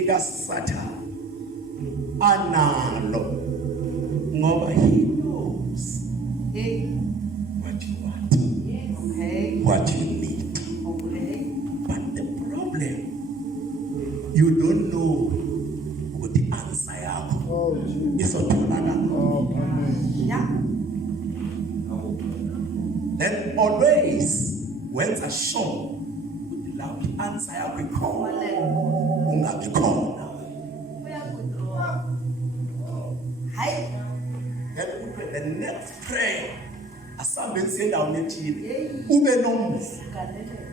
likaSathane analo ngoba he knows what you want, what you need. But the problem, you don't know what the answer yakho isotholakala. Then always wenza sure ukuthi la answer yakho ikhona ungabi khona. The next prayer asambe sendaweni ethile ube nomdla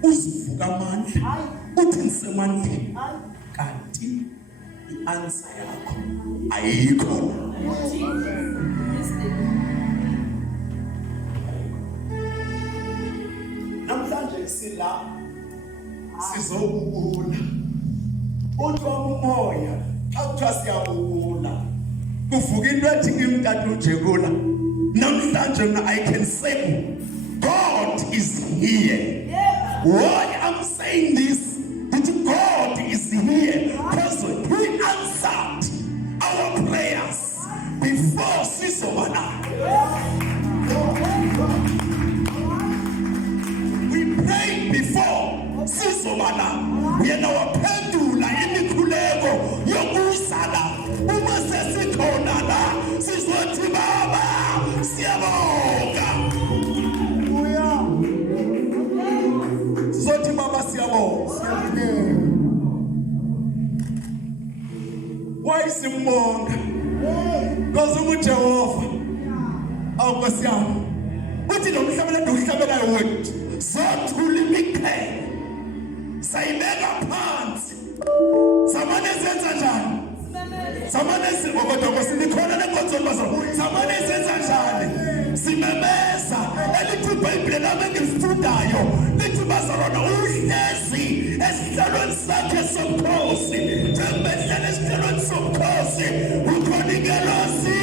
uzivuka amandla uthi ngisemandleni kanti i-answer yakho ayikho. Namhlanje sila sizobukula uthwa umoya xa kuthiwa siyabukula kuvuka into ethi imkati ujekula. Namhlanje mina I can say God is here. Why I'm saying this, that God is here because he answered our prayers before Sisomana. We prayed before Sisomana. Yena waphendula imikhuleko yokuzala uma sesikhona la sizothi baba siyabonga. Sizothi baba siyabonga. Why simbonga? Because uJehova awukasiyami uthi lo mhlaba lo uhlabelayo wethu sothula imiqhele sayibeka phansi. Samane senza njani? Samane sibokodo sinikhona lenkonzo bazalo. Samane senza njani? Simemeza elithi iBhayibheli lami ngilifundayo lithi bazalwana uhlezi esihlalweni sakhe somkhosi. Njengohlala esihlalweni somkhosi ukhona ingelosi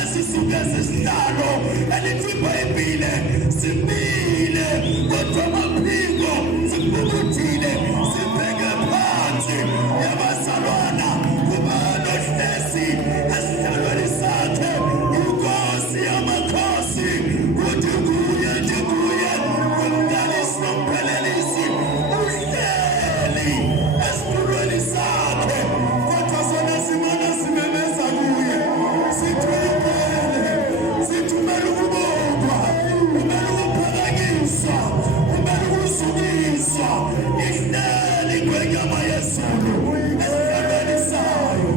esisuke esihlalo elithi iBhayibheli simile kodwa amaphingo sibukuthile sibheke phansi yabazalwana kuba nohlezi esihlalweni sakhe uNkosi yamakhosi uthi kuye nje kuye umdalisi nomphelelisi uhleli esihlalweni sakhe kodwa sona simona simemeza kuye sithumela ukubonga kumele ukuphakanyiswa kumele ukusukiswa ihleli kwenyama yezulu esihlalweni sayo.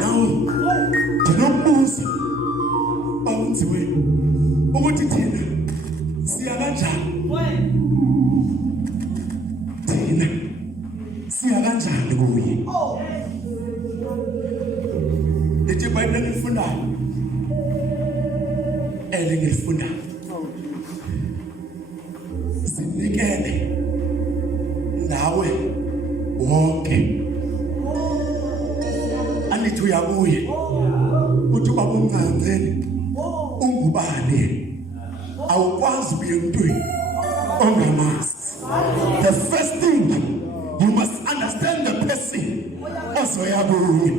Now, ndinombuzo owenziwe ukuthi thina siya kanjani? Thina siya kanjani kuye? Lithi iBhayibheli engilifundayo ngilifundayo sinikele nawe wonke anithi uyabuye uthi baba umncane ungubani awukwazi kuye emntwini ongamazi. The first thing you must understand the person ozoya kuye.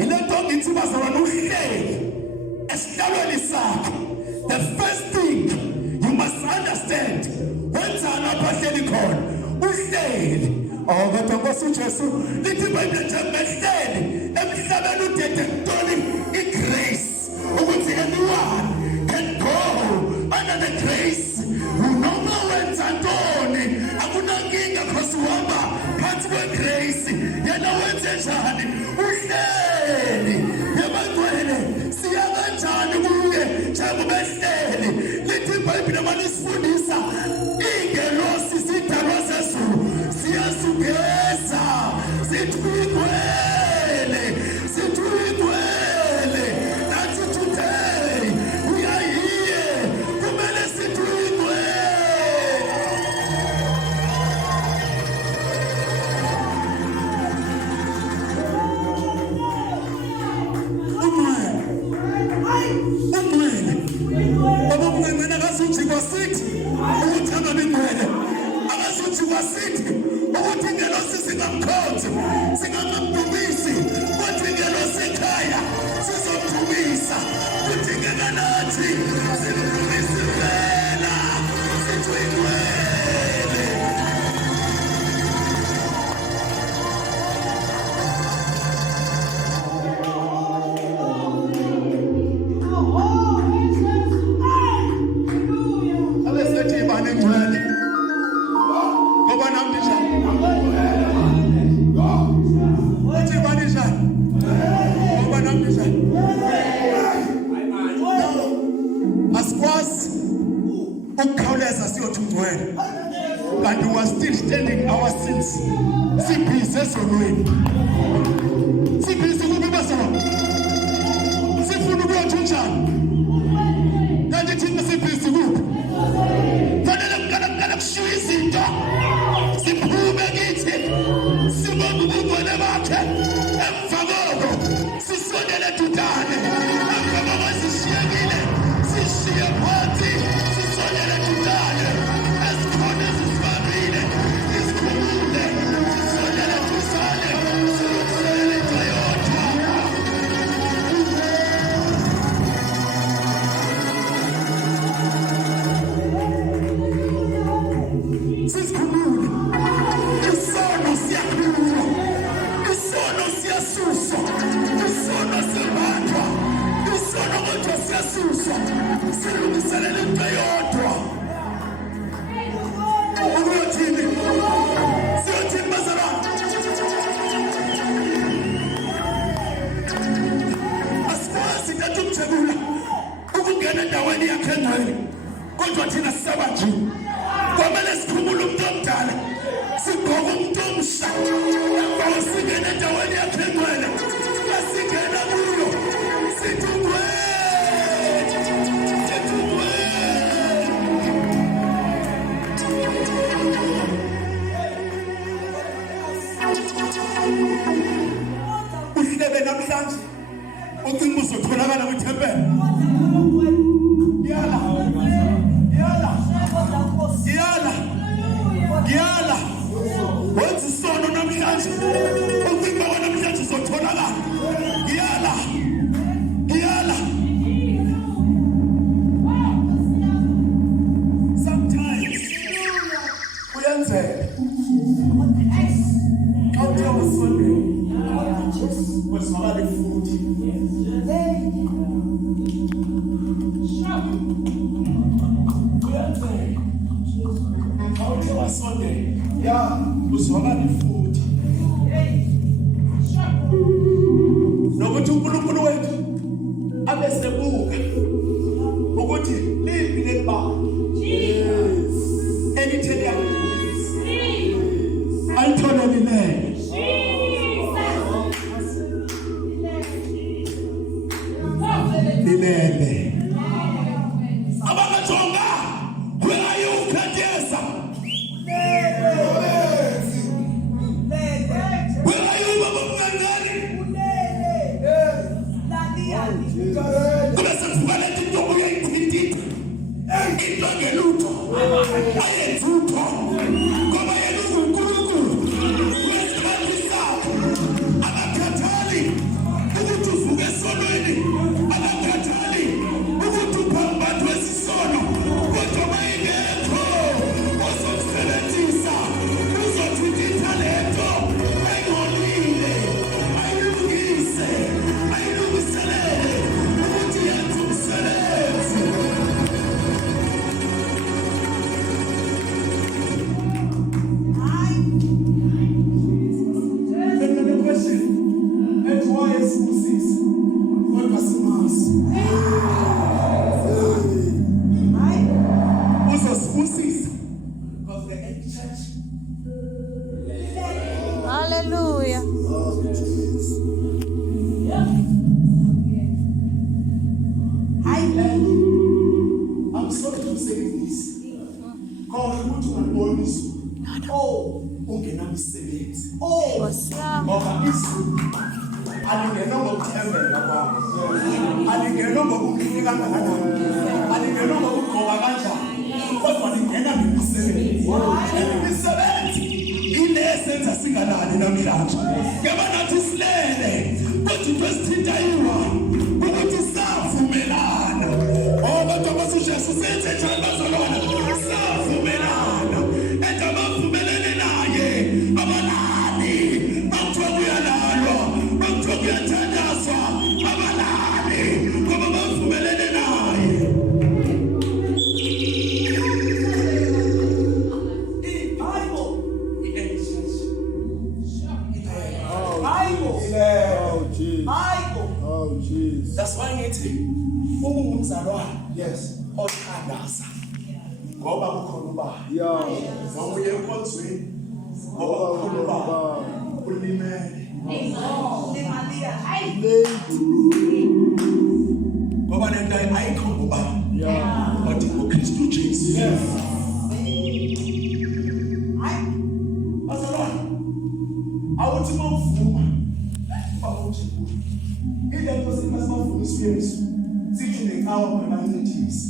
Ilento ngithi bazalwana uhleli esihlalweni sakho. The first thing you must understand wenzani apha hleli khona uhleli. Kodwa Nkosi uJesu lithi iBhayibheli njengehleli emhlabeni udede ntoni igrace ukuthi anyone can go under the grace. Noma wenza ntoni akunankinga because uhamba phansi kwegrace. Yena wenze njani uhleli yabantwana siya kanjani kuye njengoba behleli. Lithi iBhayibheli manisifundisa ingelosi sidalwa sezulu siyasugeza sithukwele nathi today we are here kumele sithukwele. Umwana masithi ukuthi ngelosi singamkhonzi singamdumisi kodwa ngelosi ekhaya sizomdumisa kudingeka nathi simdumisi vela sithwele but we are still standing our sins. Sibhize esonweni. Sibhize kuphi basana? Sifuna ukuyothuthana. Kanti thina sibhize kuphi? Fanele kushiya izinto. Siphume kithi. Sibone ubungcwele bakhe. Emva koko sisondele tudane. Emva koko sishiyekile. Sishiye phansi. Sisondele tudane. Kodwa thina sisabantu kwamele sikhumule umuntu omdala sigqoke umuntu omsha singena endaweni yakhe engcwele asingena kuyo sithungwe uhlebe namhlanje ucinga uzotholakala kwithempeli Yala wenza isono namhlanje ucinga wena namhlanje uzotholakala yala sometimes kuyenzeka awuthola usondele wesibakala futhi Sunday, yeah, uzwakala futhi. Nokuthi uNkulunkulu wethu abesebuka ukuthi lipi leliba. Yes. Elithele ayithole lile. Lilele. Abakajonga where are you Kadiesa? Hallelujah. I'm sorry to say this. God, who to unbonus. Oh, ungenamisebenzi. Oh, ngoba izulu alingeno ngokuthembela kwakho. Alingeno ngokukhuleka kangakanani. Alingeno ngokugqoka kanjani. kodwa lingena ngemisebenzi. Imisebenzi ile esenza singalali namhlanje. Ngeba nathi silele kodwa into esithintayiwa ukuthi savumelana. Abantu abasujesu senze njalo bazalwana. Savumelana. Engabavumelene naye abalali bakuthiwa kuyalalwa bakuthiwa kuyathandazwa abalali ngoba bavumelene naye. That's why ngithi ungumzalwane yes othandaza ngoba kukhona uba wawuye enkonzweni ngoba kukhona uba ulimele ngoba lento ayikho ngoba but uKristu Jesu bazalwane awuthi mawuvuma awuthi ile nto simasivuma isiyesu sithi nekawo mabancedisi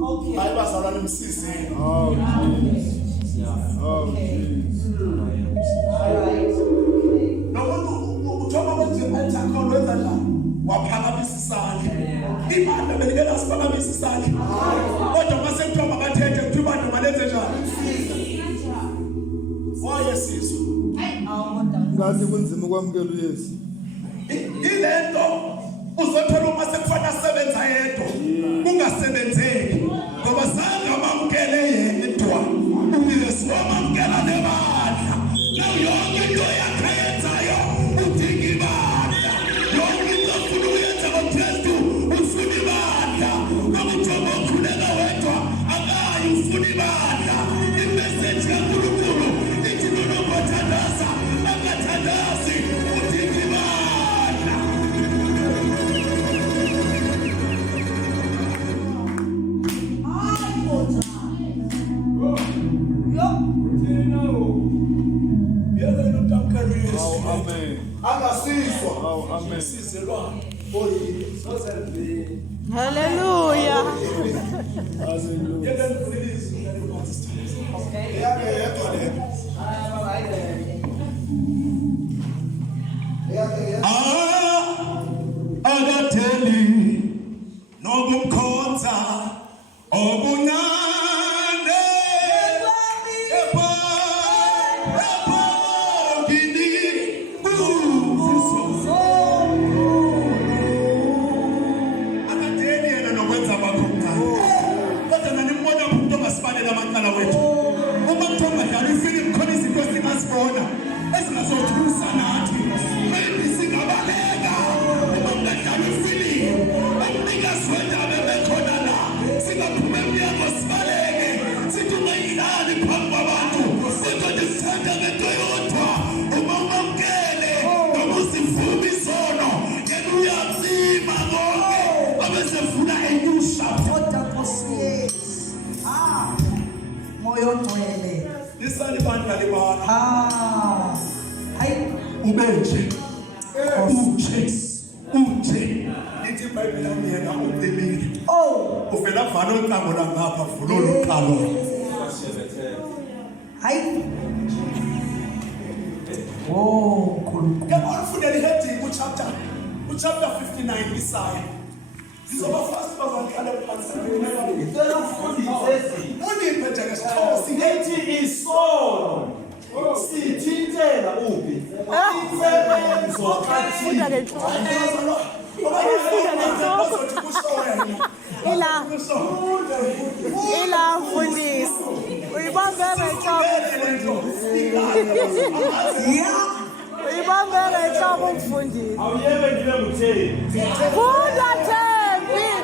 okay hayi bazalwane msisi nomuntu uthoba ukuthi althakho wenza njani waphakamisa isandla ibandla belikela siphakamisa isandla kodwa mase kuthiwa mabathethe kuthiwa abantu malenze njani waye sizwe ngathi kunzima ukwamukela uYesu ilento uzothola uma sekufana asebenza yedwa kungasebenzeki ngoba sangamamukele yedwa uYesu wamamukela nebandla nayo yonke into yakhe yenzayo udinga ibandla yonke into ofuna uyenza ngoKristu ufuna ibandla akuthoba ukhuleka wedwa akayi ufuna ibandla imessage kaNkulunkulu ithi nonokuthandaza akathandazi udinga ibandla. Hallelujah. Agatheli nokumkhonza obunande ubenje uje ithi iBhayibheli yamyeka umlilile uvela vala unqango la ngapha vula oluqalo hayi ngiyafundela iheading uchapter 59 Isaya zizoba fast bazakhala phansi ngicela ufundise uniphethe ngesixhosa ithi isono sithintela uphi insebenzo kaThixo ila mfundisi uyibambele inhloko uyibambele inhloko mfundisi awuyebe ngile mutheni funda Thembi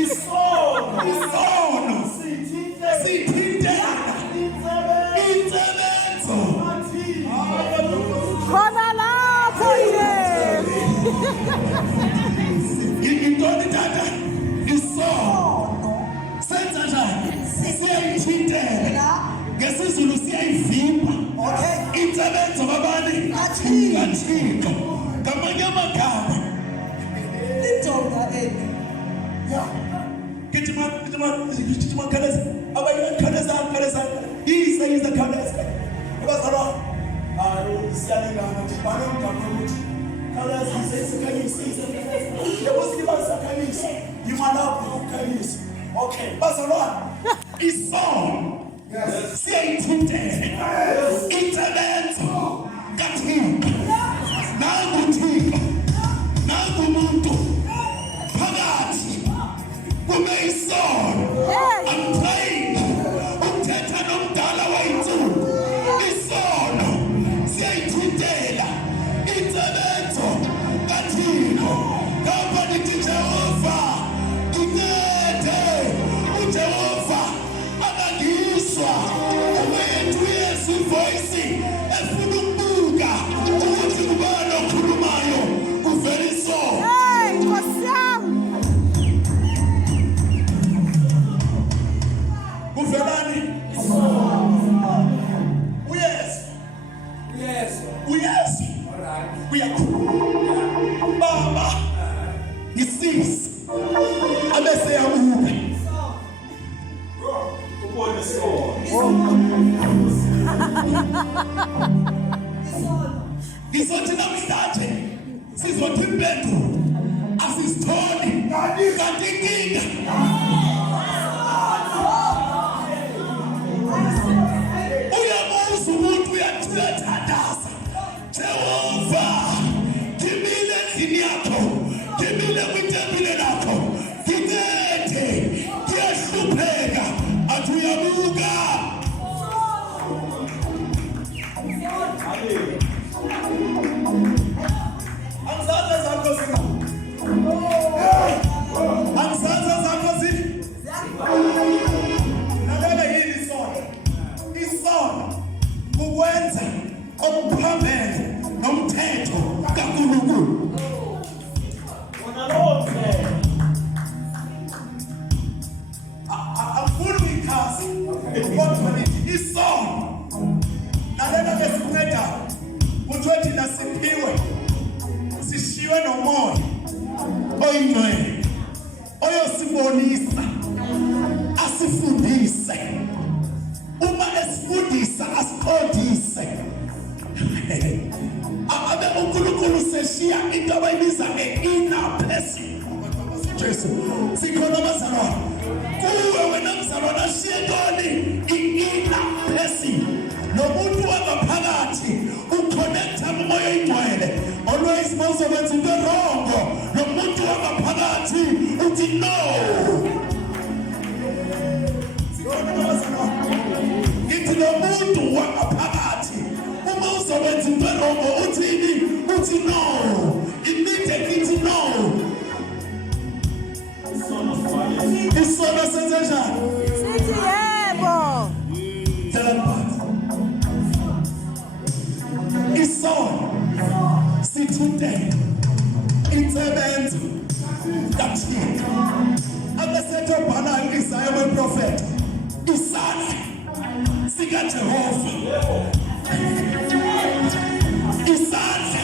isono sithintela insebenzo khona lapho intoni tata isono senza njani siyayithintela ngesizulu siyayivimba insebenzo babani kaThixo ngamanye amagama makhaleza abanye khaleza yize khaleza abazalwa hayi siyalingana nje bani umgaqo ukuthi khaleza isikhanyisi yebo sibasakhanyisa yimalapho ukukhanyisa okay bazalwa isong siyayithintela isebenzo kaThixo nangumuntu phakathi kube isono I'm praying uthetha nomdala wayinsuku isono siyayithintela isebenzo kaThixo ngapha nithi Jehova incede uJehova akangizwa uwethu Yesu voice efuna ukubuka ukuthi kubani okhulumayo uvela isono. Hey, Nkosi yami. Uvelani? Uyeza. Uyakhuluma. Baba. Ngisisi. Abese yabuka. Ubone isono. Ngizothi namhlanje sizothi impendulo asisitholi kanti inkinga uyabuza umuntu uyathandaza Jehova ngimile endlini yakho ngimile kwitempile lakho ngicede ngiyahlupheka athi uyabuka Angizazi zakho zithi Nalele yini isono ukwenza okuphambene nomthetho kaNkulunkulu Wona lo ndlela. afuni ikhasi kodwa nithi isono nalele besinceda ukuthi thina siphiwe sishiwe nomoya oyingcwele oyosibonisa asifundise uma esifundisa asiqondise abe uNkulunkulu seshiya into abayibiza inner person Jesu sikhona abazalwane kuwe wena mzalwane ashiye ntoni i-inner person nomuntu wangaphakathi uconnecta nomoya oyingcwele always mawuzokwenza into erongo nomuntu wangaphakathi uthi no ngithi nomuntu wangaphakathi uma uzokwenza into erongo uthini uthi no immediately ithi no isono senze njani Sithi yebo. isono sithintela insebenzo kaThixo abesethu obhalayo Isaya weprofeti isandla sikaJehova isandla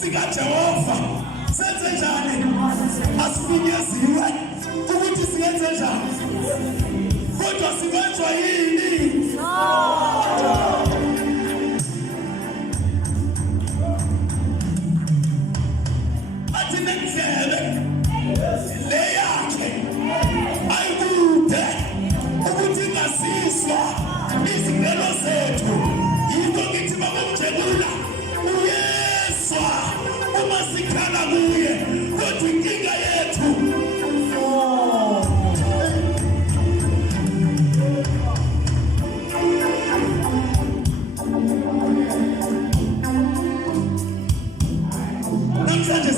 sikaJehova senze njani asifinyeziwe ukuthi siyenze njani kodwa sibanjwa yini athi nendlebe le yakhe ayikude ukuthi ngasizwa izingelo zethu yinto ngithi bakumjekula uyezwa uma sikhala kuye kodwa inkinga yethu namhlanje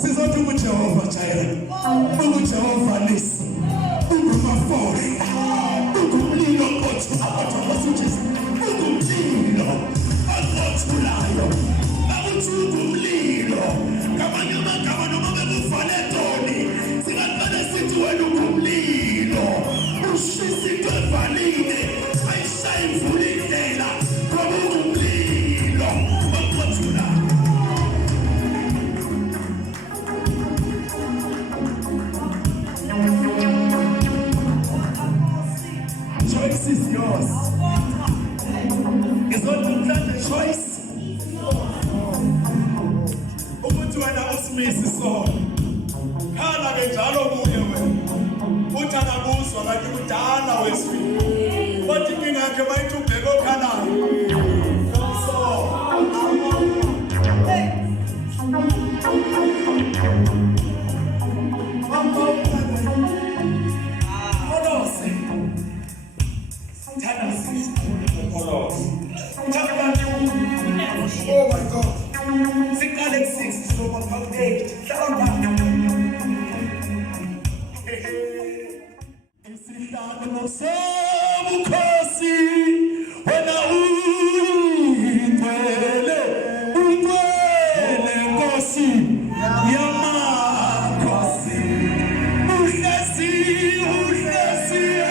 sizothi uJehova Jireh uJehova Nisi ungumafore ungumlilo othula abasuthisi ungumlilo othulayo akuthi ungumlilo ngamanye amagama noma bekuvale toni singaqale sithi wena ungumlilo ushisa into evalile ayishaye imvula indlela ngoba ungumlilo othulayo simisi sona. Khala ke njalo kuye wena. Uthi akabuzwa kanti kudala wesifini. Kodwa inkinga yakhe bayithi ubheke okhalayo. So, oh my God. Siqale ku-6 sizoba ngaku-8. Hlala isihlalo sobukhosi wena uyingcwele Nkosi yamakhosi uhlezi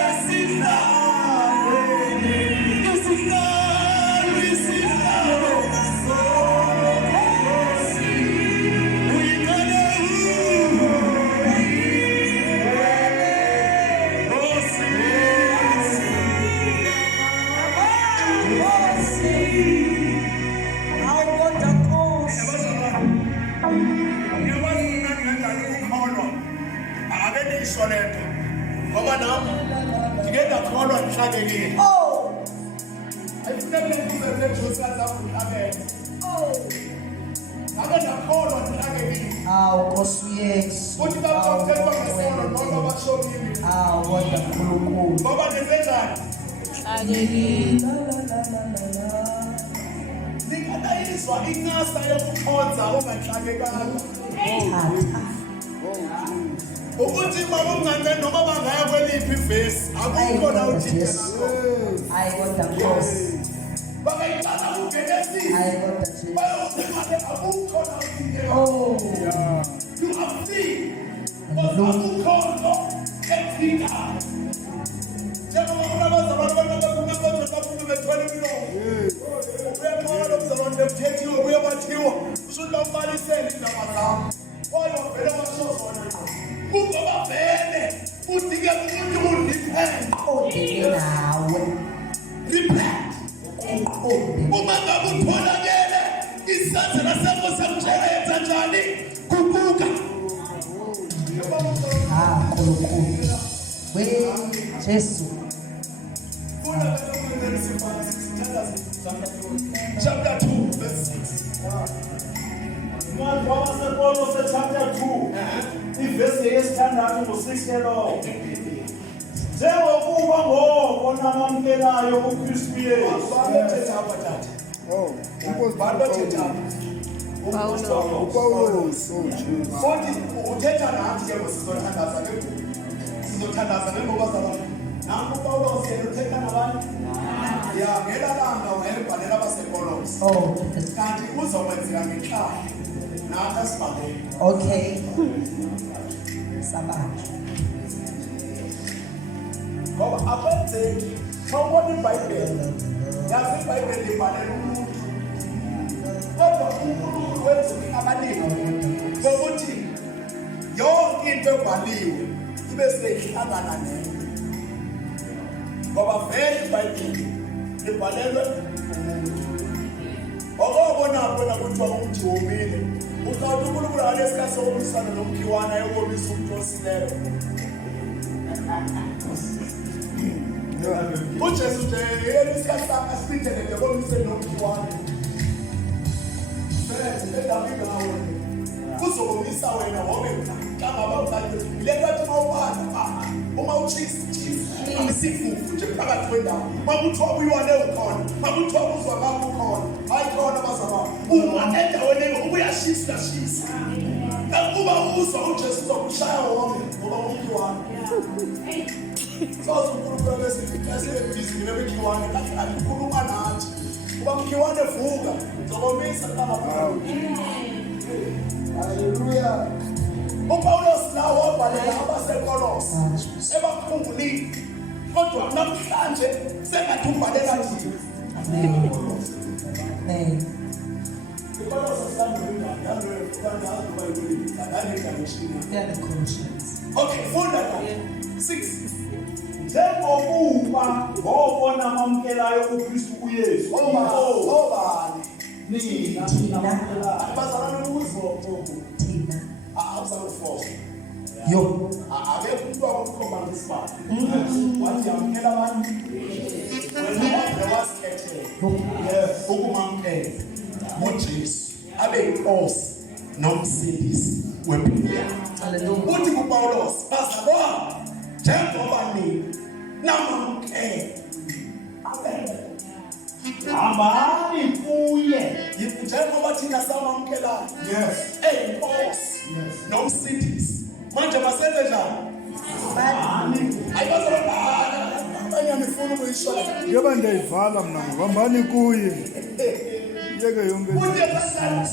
esihlalweni isihlalo sobukhosi uyingcwele Solento ngoba nami ngike ngakholwa ngihlakekile ayifuna ukuze Joshua zakuhlakeke ngabe ngakholwa ngihlakekile Nkosi Yesu. uthi baphethwa ngesono noma bashonile Kodwa uNkulunkulu. ngoba nenzenjani Nikadayiswa incasa yokukhonza ungahlakekanga ukuthi mama ungane noma bangaya kweliphi ivesi akukho la uthinte nakho Kodwa Nkosi. bakayiqala ugenesisi Kodwa Jesu. bayozimale akukho la uthinte you have seen kodwa akukho lo ethika njengoba kunabantu abantwana baphuma bethwele imilomo uyaqala lo mzalwane ekuthethiwe kuye kwathiwa usuthi bambalisele indaba zami kodwa vele wasozona ngoba vele udike umuntu repent Nawe. repent uma ngabe utholakele isandla sakho sakutshela yenza njani kubuka Nkulunkulu. Jesu. chapter 2 verse 6 Incwadi wabaseKolose chapter 2 ivesi yesithandathu ngo-6 lo njengokuba ngoko namamkelayo uKristu Yesu bathetha abathatha Inkosi bathetha uPawulos Jesu. futhi uthetha nathi ke sizothandaza ke sizothandaza njengoba zabantu nanku uPawulos yena uthetha nabantu ya ngelalanga wayebhalela abaseKolose kanti uzokwenzeka ngekhaya nathi asibhalele Okay. Sabathi. ngoba akwenzeki xawubona iBhayibheli yazi iBhayibheli libhalela umuntu kodwa uNkulunkulu wenza abaningi ngokuthi yonke into ebhaliwe ibe seyihlangana nento ngoba vele iBhayibheli libhalelwe okubona bona kuthiwa umuntu womile uqala uNkulunkulu ngalesikhathi sokumisana nomkhiwana ekomisa umuntu osileyo uJesu nje isikhathi sakhe asiphinda ngekomise nomkhiwana edabini ngawe kuzokomisa wena ngobe kangaba mhlawumbe le kwathi mawubanda uma uchisa akusifufu nje phakathi kwendawo makuthiwa kuyiwane ukhona makuthiwa kuzwa ngakho ukhona hayi khona bazaba uma endaweni ubuyashisa kuba uzwa uJesu uzokushaya wonke ngoba umkhiwana Sozo uNkulunkulu besibhizi nemikhiwane kahle alikhuluma nathi uba mkhiwane vuka zokomisa ngaphambi Hallelujah. uPawulos lawo wabhalela abaseKolose ebakhungulile kodwa namhlanje sengathi ubhalela thina Amen. uPawulos sandulile yalo ukubana azobayibuli akanye kanishini They're the Colossians. okay funda la 6 njengokuba ngoko namamkelayo uKristu uYesu obani nina Thina. bazalwane ukuzwa Thina. Yo. Akekho umuntu wakukhomba ngesibani. Wathi yamkela abantu. Wena wathi wasikhethela. Ukumamkela uJesu abe inkosi nomsindisi wempilo yakho. Hallelujah. Uthi kuPawulos bazalwa njengoba namamkela. Amen. Hambani kuye. Njengoba thina samamkela. Yes. Eyinkosi nomsindisi. Manje basenze njani? Hambani. Ayibazalwa abanye amifuna ukuyishola. Njengoba ndiyayivala mna, hambani kuye. Yeke yonke. Uthi yasala.